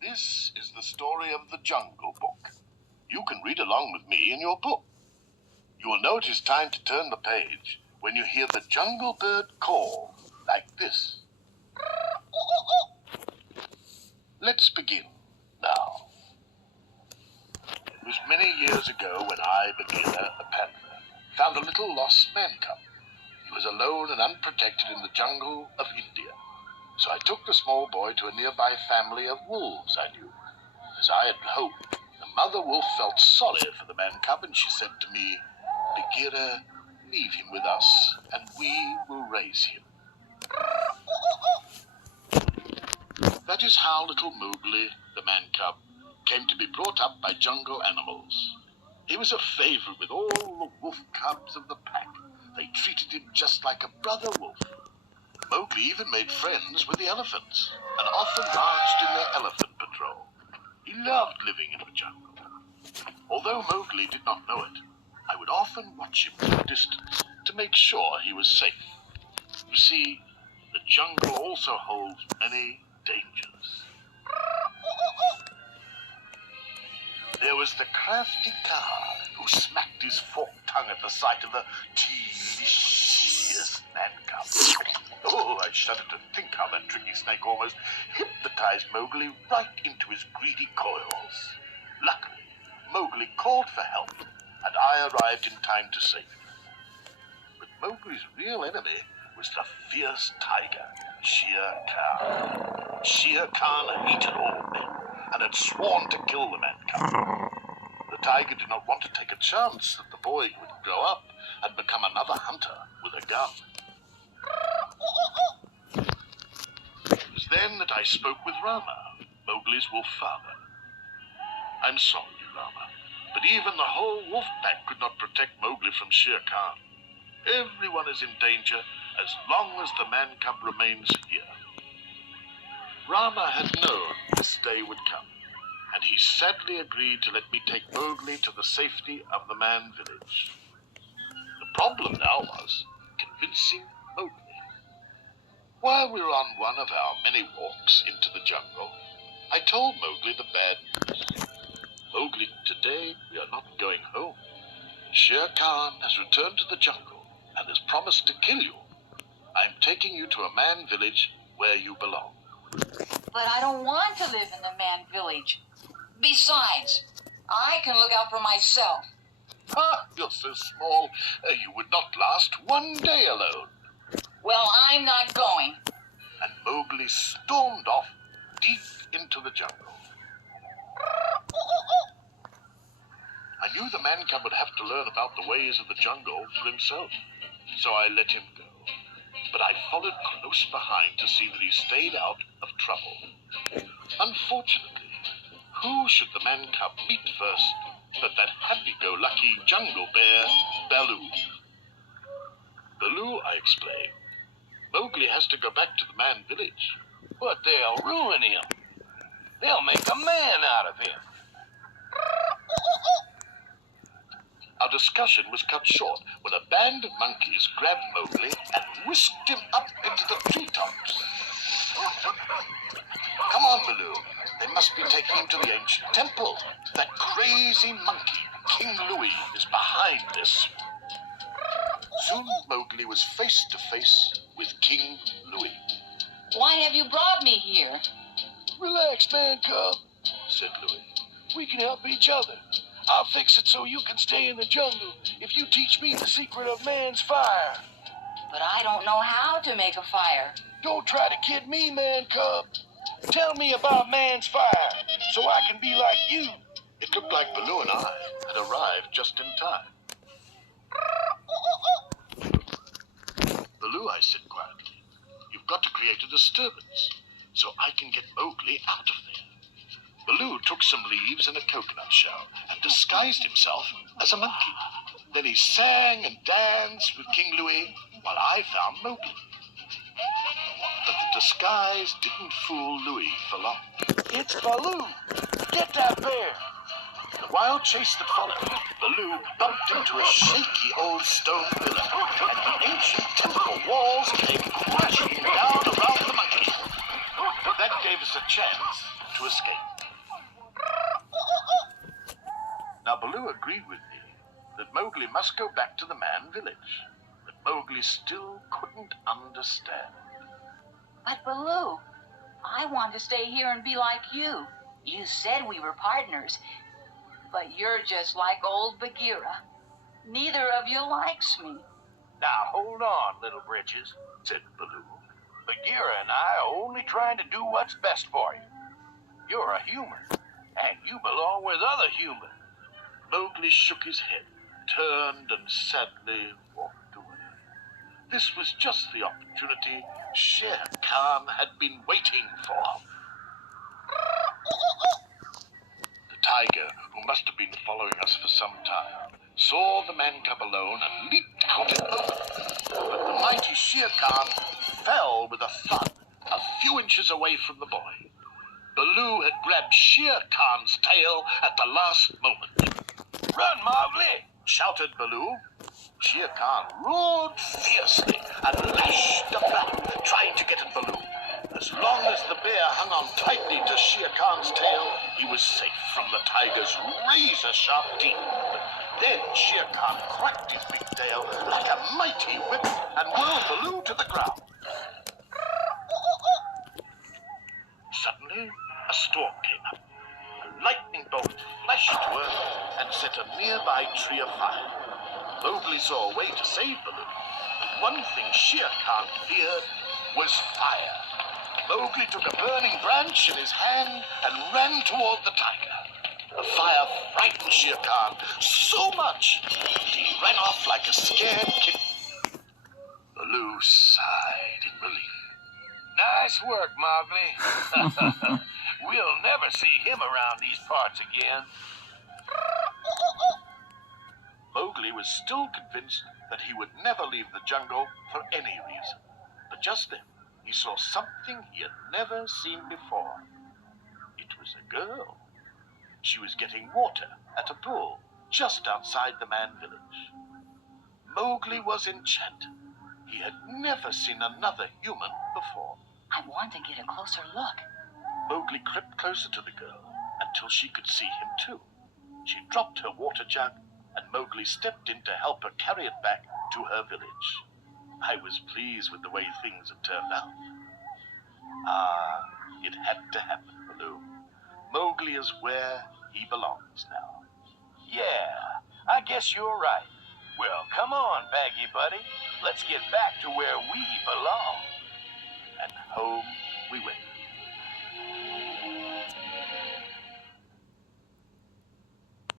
This is the story of the Jungle Book. You can read along with me in your book. You will know it is time to turn the page when you hear the jungle bird call, like this. Let's begin now. It was many years ago when I, Bagheera, a panther, found a little lost man cub. He was alone and unprotected in the jungle of India. So I took the small boy to a nearby family of wolves I knew. As I had hoped, the mother wolf felt sorry for the man cub, and she said to me, Bagheera, leave him with us, and we will raise him. That is how little Mowgli, the man cub, came to be brought up by jungle animals. He was a favorite with all the wolf cubs of the pack. They treated him just like a brother wolf. Mowgli even made friends with the elephants, and often marched in their elephant patrol. He loved living in the jungle. Although Mowgli did not know it, I would often watch him from a distance to make sure he was safe. You see, the jungle also holds many dangers. There was the crafty Kaa who smacked his forked tongue at the sight of the delicious man cub. Oh, I shudder to think how that tricky snake almost hypnotized Mowgli right into his greedy coils. Luckily, Mowgli called for help, and I arrived in time to save him. But Mowgli's real enemy was the fierce tiger, Shere Khan. Shere Khan hated all men and had sworn to kill the man cub. The tiger did not want to take a chance that the boy would grow up and become another hunter with a gun. It was then that I spoke with Rama, Mowgli's wolf father. I'm sorry, Rama, but even the whole wolf pack could not protect Mowgli from Shere Khan. Everyone is in danger as long as the man cub remains here. Rama had known this day would come, and he sadly agreed to let me take Mowgli to the safety of the man village. The problem now was convincing Mowgli. While we were on one of our many walks into the jungle, I told Mowgli the bad news. Mowgli, today we are not going home. Shere Khan has returned to the jungle and has promised to kill you. I'm taking you to a man village where you belong. But I don't want to live in the man village. Besides, I can look out for myself. You're so small, you would not last one day alone. Well, I'm not going. And Mowgli stormed off deep into the jungle. I knew the man cub would have to learn about the ways of the jungle for himself, so I let him go. But I followed close behind to see that he stayed out of trouble. Unfortunately, who should the man cub meet first but that happy-go-lucky jungle bear, Baloo? Baloo, I explained. Mowgli has to go back to the man village. But they'll ruin him. They'll make a man out of him. Our discussion was cut short when a band of monkeys grabbed Mowgli and whisked him up into the treetops. Come on, Baloo. They must be taking him to the ancient temple. That crazy monkey, King Louie, is behind this. Soon Mowgli was face to face with King Louie. Why have you brought me here? Relax, man cub, said Louie. We can help each other. I'll fix it so you can stay in the jungle if you teach me the secret of man's fire. But I don't know how to make a fire. Don't try to kid me, man cub. Tell me about man's fire so I can be like you. It looked like Baloo and I had arrived just in time. Baloo, I said quietly, you've got to create a disturbance so I can get Mowgli out of there. Baloo took some leaves and a coconut shell and disguised himself as a monkey. Then he sang and danced with King Louie while I found Mowgli. But the disguise didn't fool Louie for long. It's Baloo. Get that bear. The wild chase that followed, Baloo bumped into a shaky old stone pillar, and the ancient temple walls came crashing down around the monkey. That gave us a chance to escape. Now Baloo agreed with me that Mowgli must go back to the man village, but Mowgli still couldn't understand. But Baloo, I want to stay here and be like you. You said we were partners, but you're just like old Bagheera. Neither of you likes me. Now hold on, little britches, Said Baloo. Bagheera and I are only trying to do what's best for you. You're a human, and you belong with other humans. Mowgli shook his head, turned and sadly walked away. This was just the opportunity Shere Khan had been waiting for. The tiger, who must have been following us for some time, saw the man cub alone and leaped out at Mowgli. But the mighty Shere Khan fell with a thud a few inches away from the boy. Baloo had grabbed Shere Khan's tail at the last moment. Run, Mowgli! Shouted Baloo. Shere Khan roared fiercely and lashed about, trying to get at Baloo. As long as the bear hung on tightly to Shere Khan's tail, he was safe from the tiger's razor-sharp teeth. But then Shere Khan cracked his big tail like a mighty whip and whirled Baloo to the ground. Suddenly, a storm came up. A lightning bolt flashed to earth and set a nearby tree afire. Mowgli saw a way to save Baloo. But one thing Shere Khan feared was fire. Mowgli took a burning branch in his hand and ran toward the tiger. The fire frightened Shere Khan so much that he ran off like a scared kitten. Baloo sighed in relief. Nice work, Mowgli. We'll never see him around these parts again. Mowgli was still convinced that he would never leave the jungle for any reason. But just then, he saw something he had never seen before. It was a girl. She was getting water at a pool just outside the man village. Mowgli was enchanted. He had never seen another human before. I want to get a closer look. Mowgli crept closer to the girl until she could see him too. She dropped her water jug, and Mowgli stepped in to help her carry it back to her village. I was pleased with the way things had turned out. Ah, it had to happen, Baloo. Mowgli is where he belongs now. Yeah, I guess you're right. Well, come on, Baggy buddy. Let's get back to where we belong. And home we went.